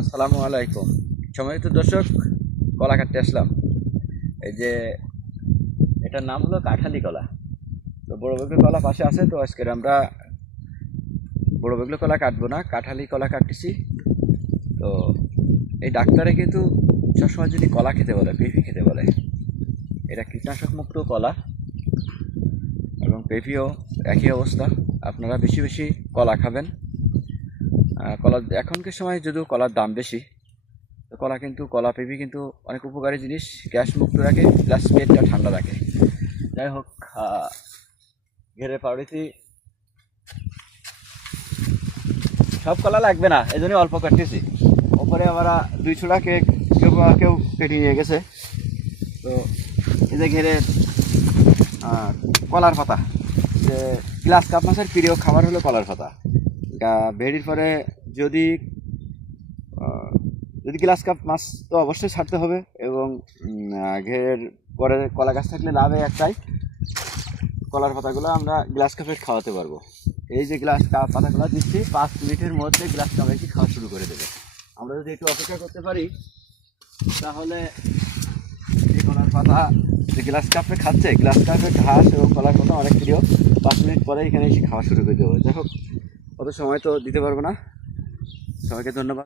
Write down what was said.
আসসালামু আলাইকুম। সময়ত দর্শক, কলা কাটতে আসলাম। এই যে, এটার নাম হলো কাঁঠালি কলা। তো বড় কলা পাশে আছে, তো আজকে আমরা বড় কলা কাটবো না, কাঁঠালি কলা কাটতেছি। তো এই ডাক্তারে কিন্তু সবসময় যদি কলা খেতে বলে, পেঁপি খেতে বলে, এটা কীটনাশক মুক্ত কলা এবং পেঁপিও একই অবস্থা। আপনারা বেশি বেশি কলা খাবেন। কলা, এখনকার সময় যদিও কলার দাম বেশি, তো কলা কিন্তু, কলা পেঁপি কিন্তু অনেক উপকারী জিনিস, গ্যাস মুক্ত রাখে প্লাস পেটটা ঠান্ডা রাখে। যাই হোক ঘেরে পাউরিতে সব কলা লাগবে না এই জন্যই অল্প কাটতেছি। ওপরে আমরা দুই ছোড়া কেক, কেউ কেউ কেটে নিয়ে গেছে। তো এই যে ঘেরে কলার পাতা। যে গ্লাস কাপ মাছের প্রিয় খাবার হলো কলার পাতা। ভেড়ির পরে যদি যদি গ্লাস কাপ মাছ তো অবশ্যই ছাড়তে হবে এবং ঘের পরে কলা গাছ থাকলে লাভে একটাই, কলার পাতাগুলো আমরা গ্লাস কাপে খাওয়াতে পারব। এই যে গ্লাস কাপ পাতাগুলো দিচ্ছি, পাঁচ মিনিটের মধ্যে গ্লাস কাপে কি খাওয়া শুরু করে দেবে। আমরা যদি একটু অপেক্ষা করতে পারি, তাহলে এই কলার পাতা যে গ্লাস কাপে খাচ্ছে, গ্লাস কাপে ঘাস এবং কলার পাতা অনেক প্রিয়। পাঁচ মিনিট পরে এখানে এসে খাওয়া শুরু করে দেবো। যাই হোক, অত সময় তো দিতে পারব না। সবাইকে ধন্যবাদ।